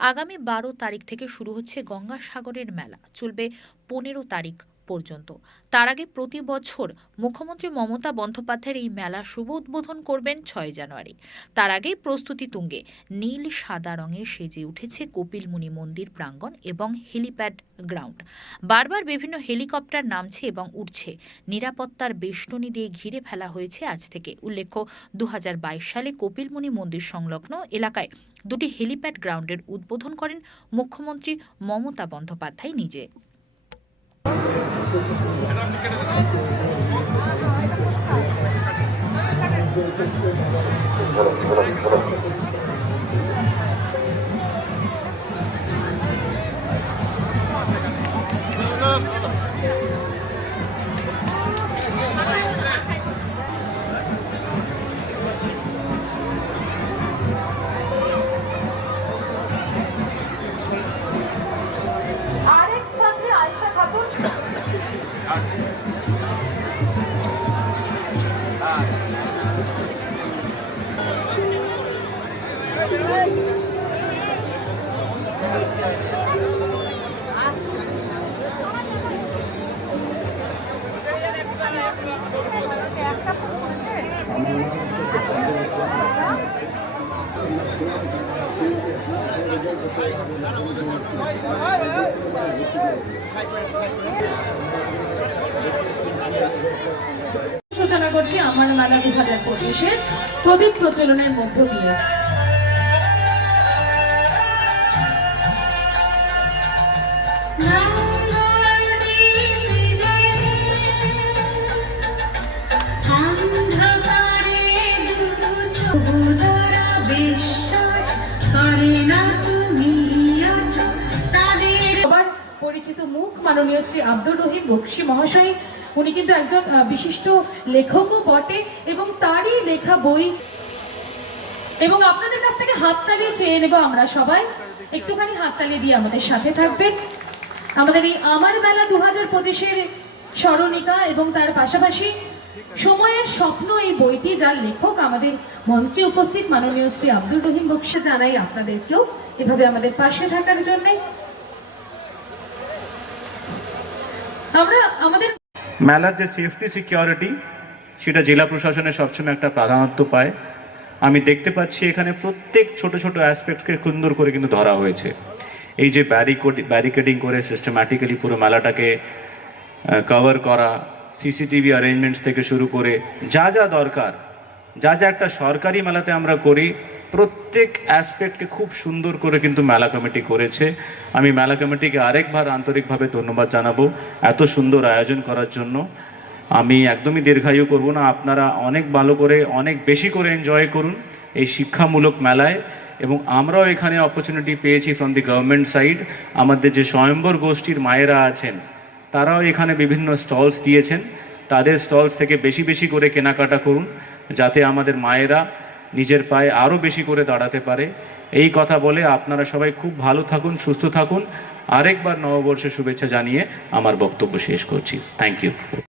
আগামী বারো তারিখ থেকে শুরু হচ্ছে গঙ্গাসাগরের মেলা। চলবে পনেরো তারিখ পর্যন্ত। তার আগে প্রতি বছর মুখ্যমন্ত্রী মমতা বন্দ্যোপাধ্যায়ের এই মেলা শুভ উদ্বোধন করবেন ছয় জানুয়ারি। তার আগেই প্রস্তুতি তুঙ্গে। নীল, সাদা রঙে সেজে উঠেছে কপিলমুনি মন্দির প্রাঙ্গণ এবং হেলিপ্যাড গ্রাউন্ড। বারবার বিভিন্ন হেলিকপ্টার নামছে এবং উঠছে নিরাপত্তার বেষ্টনী দিয়ে ঘিরে ফেলা হয়েছে আজ থেকে। উল্লেখ্য দু হাজার বাইশ সালে কপিলমুনি মন্দির সংলগ্ন এলাকায় দুটি হেলিপ্যাড গ্রাউন্ডের উদ্বোধন করেন মুখ্যমন্ত্রী মমতা বন্দ্যোপাধ্যায় নিজে। আরেক সূচনা করছি আমার মেলা দু হাজার পঁচিশের প্রদীপ প্রচলনের মধ্য দিয়ে। শ্রী আব্দুর রহিম বক্সি মহাশয়। উনি কিন্তু একজন বিশিষ্ট লেখকও বটে এবং তারই লেখা বই। এবং আপনাদের কাছ থেকে হাততালি চেয়ে নেব আমরা সবাই। একটুখানি হাততালি দিয়ে আমাদের সাথে থাকবেন। আমাদের এই আমার বেলা দু হাজার পঁচিশের স্মরণিকা এবং তার পাশাপাশি সময়ের স্বপ্ন এই বইটি, যার লেখক আমাদের মঞ্চে উপস্থিত মাননীয় শ্রী আব্দুর রহিম বক্সি, জানাই আপনাদেরকেও এভাবে আমাদের পাশে থাকার জন্যে। আমরা আমাদের মেলার যে সেফটি সিকিউরিটি সেটা জেলা প্রশাসনের সবসময় একটা প্রাধান্য পায়। আমি দেখতে পাচ্ছি এখানে প্রত্যেক ছোট ছোট অ্যাসপেক্টসকে সুন্দর করে কিন্তু ধরা হয়েছে। এই যে ব্যারিকোড করে সিস্টেম্যাটিক্যালি পুরো মেলাটাকে কভার করা সিসিটিভি অ্যারেঞ্জমেন্টস থেকে শুরু করে, যা যা দরকার, যা যা একটা সরকারি মেলাতে আমরা করি, প্রত্যেক অ্যাসপেক্টকে খুব সুন্দর করে কিন্তু মেলা কমিটি করেছে। আমি মেলা কমিটিকে আরেকবার আন্তরিকভাবে ধন্যবাদ জানাব এত সুন্দর আয়োজন করার জন্য। আমি একদমই দীর্ঘায়ু করব না, আপনারা অনেক ভালো করে, অনেক বেশি করে এনজয় করুন এই শিক্ষামূলক মেলায়। এবং আমরাও এখানে অপরচুনিটি পেয়েছি ফ্রম দি গভর্নমেন্ট সাইড আমাদের যে স্বয়ম্বর গোষ্ঠীর মায়েরা আছেন, তারাও এখানে বিভিন্ন স্টলস দিয়েছেন। তাদের স্টলস থেকে বেশি বেশি করে কেনাকাটা করুন, যাতে আমাদের মায়েরা নিজের পায়ে আরও বেশি করে দাঁড়াতে পারে। এই কথা বলে আপনারা সবাই খুব ভালো থাকুন, সুস্থ থাকুন। আরেকবার নববর্ষের শুভেচ্ছা জানিয়ে আমার বক্তব্য শেষ করছি। Thank you